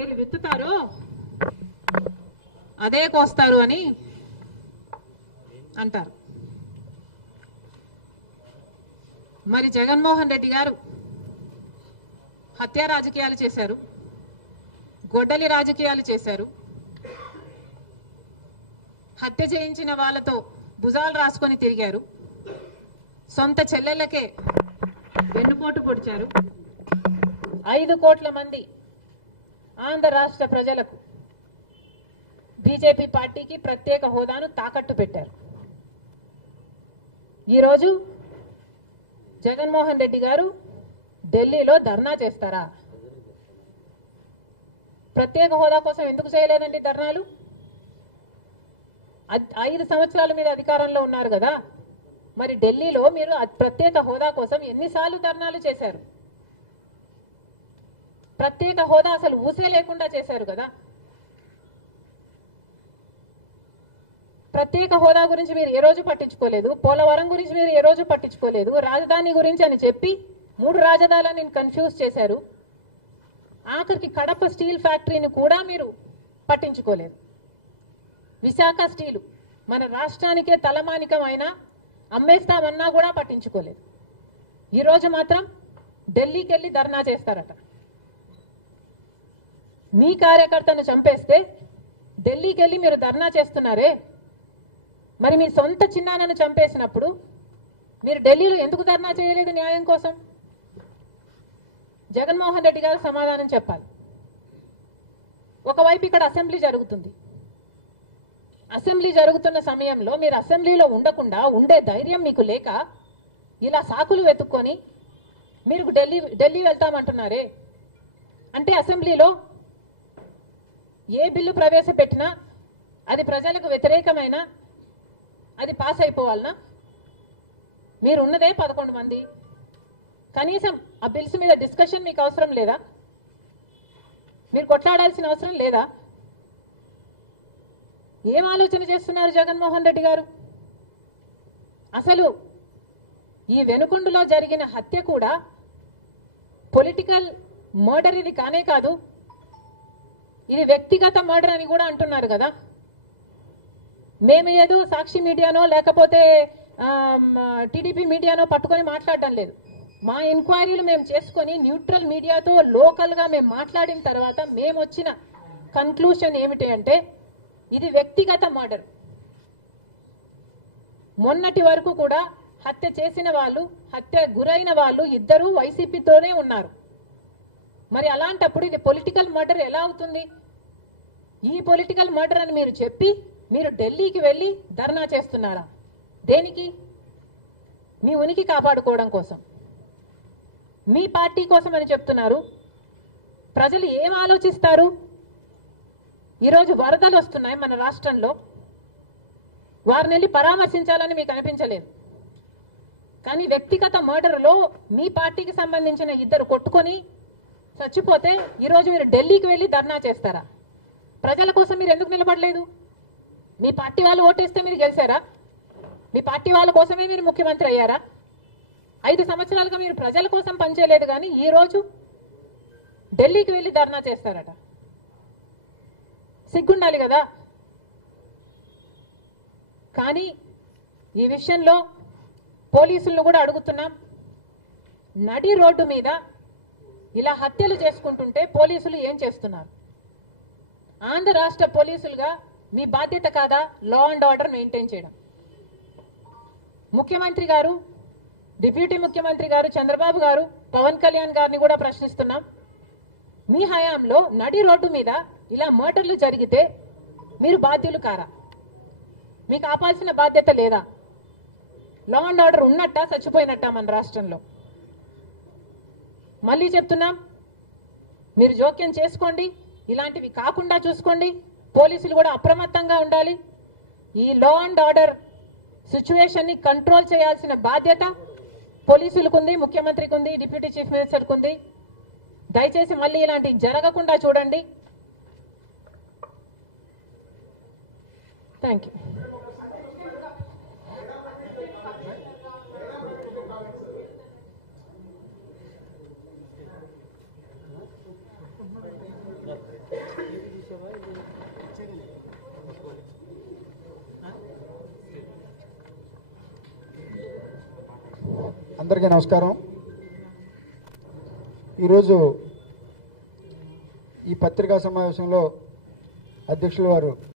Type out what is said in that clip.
ఏది విత్తుతారో అదే కోస్తారు అని అంటారు. మరి జగన్మోహన్ రెడ్డి గారు హత్య రాజకీయాలు చేశారు, గొడ్డలి రాజకీయాలు చేశారు, హత్య చేయించిన వాళ్ళతో భుజాలు రాసుకొని తిరిగారు, సొంత చెల్లెళ్ళకే వెన్నుపోటు పొడిచారు, 5 కోట్ల మంది ఆంధ్ర రాష్ట్ర ప్రజలకు బీజేపీ పార్టీకి ప్రత్యేక హోదాను తాకట్టు పెట్టారు. ఈరోజు జగన్మోహన్ రెడ్డి గారు ఢిల్లీలో ధర్నా చేస్తారా? ప్రత్యేక హోదా కోసం ఎందుకు చేయలేదండి ధర్నాలు? 5 సంవత్సరాల మీద అధికారంలో ఉన్నారు కదా, మరి ఢిల్లీలో మీరు ప్రత్యేక హోదా కోసం ఎన్నిసార్లు ధర్నాలు చేశారు? ప్రత్యేక హోదా అసలు ఊసే లేకుండా చేశారు కదా. ప్రత్యేక హోదా గురించి మీరు ఏ రోజు పట్టించుకోలేదు, పోలవరం గురించి మీరు ఏ రోజు పట్టించుకోలేదు, రాజధాని గురించి అని చెప్పి 3 రాజధానులను కన్ఫ్యూజ్ చేశారు. ఆఖరికి కడప స్టీల్ ఫ్యాక్టరీని కూడా మీరు పట్టించుకోలేదు. విశాఖ స్టీలు మన రాష్ట్రానికే తలమానికం అయినా అమ్మేస్తామన్నా కూడా పట్టించుకోలేదు. ఈరోజు మాత్రం ఢిల్లీకి వెళ్ళి ధర్నా చేస్తారట. మీ కార్యకర్తను చంపేస్తే ఢిల్లీకి వెళ్ళి మీరు ధర్నా చేస్తున్నారే, మరి మీ సొంత చిన్నాన్నను చంపేసినప్పుడు మీరు ఢిల్లీలో ఎందుకు ధర్నా చేయలేదు న్యాయం కోసం? జగన్మోహన్ రెడ్డి గారు సమాధానం చెప్పాలి. ఒకవైపు ఇక్కడ అసెంబ్లీ జరుగుతుంది, అసెంబ్లీ జరుగుతున్న సమయంలో మీరు అసెంబ్లీలో ఉండకుండా ఉండే ధైర్యం మీకు లేక ఇలా సాకులు వెతుక్కొని మీరు ఢిల్లీ వెళ్తామంటున్నారే, అంటే అసెంబ్లీలో ఏ బిల్లు ప్రవేశపెట్టినా అది ప్రజలకు వ్యతిరేకమైన అది పాస్ అయిపోవాలనా? మీరు ఉన్నదే 11 మంది, కనీసం ఆ బిల్స్ మీద డిస్కషన్ మీకు అవసరం లేదా? మీరు కొట్లాడాల్సిన అవసరం లేదా? ఏం ఆలోచన చేస్తున్నారు జగన్మోహన్ రెడ్డి గారు? అసలు ఈ వెనుకొండలో జరిగిన హత్య కూడా పొలిటికల్ మర్డర్ ఇది కానే కాదు, ఇది వ్యక్తిగత మర్డర్ అని కూడా అంటున్నారు కదా. మేము ఏదో సాక్షి మీడియానో లేకపోతే టీడీపీ మీడియానో పట్టుకొని మాట్లాడడం లేదు. మా ఎంక్వైరీలు మేము చేసుకొని న్యూట్రల్ మీడియాతో లోకల్గా మేము మాట్లాడిన తర్వాత మేము వచ్చిన కన్క్లూషన్ ఏమిటి అంటే ఇది వ్యక్తిగత మర్డర్. మొన్నటి వరకు కూడా హత్య చేసిన వాళ్ళు, హత్య గురైన వాళ్ళు ఇద్దరూ వైసీపీతోనే ఉన్నారు. మరి అలాంటప్పుడు ఇది పొలిటికల్ మర్డర్ ఎలా అవుతుంది? ఈ పొలిటికల్ మర్డర్ అని మీరు చెప్పి మీరు ఢిల్లీకి వెళ్ళి ధర్నా చేస్తున్నారా? దేనికి? మీ ఉనికి కాపాడుకోవడం కోసం, మీ పార్టీ కోసం అని చెప్తున్నారు. ప్రజలు ఏం ఆలోచిస్తారు? ఈరోజు వరదలు వస్తున్నాయి మన రాష్ట్రంలో, వారిని వెళ్ళి పరామర్శించాలని మీకు అనిపించలేదు. కానీ వ్యక్తిగత మర్డర్లో మీ పార్టీకి సంబంధించిన 2 కొట్టుకొని చచ్చిపోతే ఈరోజు మీరు ఢిల్లీకి వెళ్ళి ధర్నా చేస్తారా? ప్రజల కోసం మీరు ఎందుకు నిలబడలేదు? మీ పార్టీ వాళ్ళు ఓటేస్తే మీరు గెలిచారా? మీ పార్టీ వాళ్ళ కోసమే మీరు ముఖ్యమంత్రి అయ్యారా? 5 సంవత్సరాలుగా మీరు ప్రజల కోసం పనిచేయలేదు, కానీ ఈరోజు ఢిల్లీకి వెళ్ళి ధర్నా చేస్తారట. సిగ్గుండాలి కదా. కానీ ఈ విషయంలో పోలీసులను కూడా అడుగుతున్నాం. నడి రోడ్డు మీద ఇలా హత్యలు చేసుకుంటుంటే పోలీసులు ఏం చేస్తున్నారు? ఆంధ్ర రాష్ట్ర పోలీసులుగా మీ బాధ్యత కాదా లా అండ్ ఆర్డర్ మెయింటైన్ చేయడం? ముఖ్యమంత్రి గారు, డిప్యూటీ ముఖ్యమంత్రి గారు చంద్రబాబు గారు, పవన్ కళ్యాణ్ గారిని కూడా ప్రశ్నిస్తున్నాం. మీ హయాంలో నడి రోడ్డు మీద ఇలా మర్డర్లు జరిగితే మీరు బాధ్యులు కారా? మీకు ఆపాల్సిన బాధ్యత లేదా? లా అండ్ ఆర్డర్ ఉన్నట్టా చచ్చిపోయినట్టా మన రాష్ట్రంలో? మళ్ళీ చెప్తున్నాం, మీరు జోక్యం చేసుకోండి, ఇలాంటివి కాకుండా చూసుకోండి. పోలీసులు కూడా అప్రమత్తంగా ఉండాలి. ఈ లా అండ్ ఆర్డర్ సిచ్యువేషన్ ని కంట్రోల్ చేయాల్సిన బాధ్యత పోలీసులకు ఉంది, ముఖ్యమంత్రికి ఉంది, డిప్యూటీ చీఫ్ మినిస్టర్కి ఉంది. దయచేసి మళ్ళీ ఇలాంటివి జరగకుండా చూడండి. Thank you. అందరికీ నమస్కారం. ఈరోజు ఈ పత్రికా సమావేశంలో అధ్యక్షుల వారు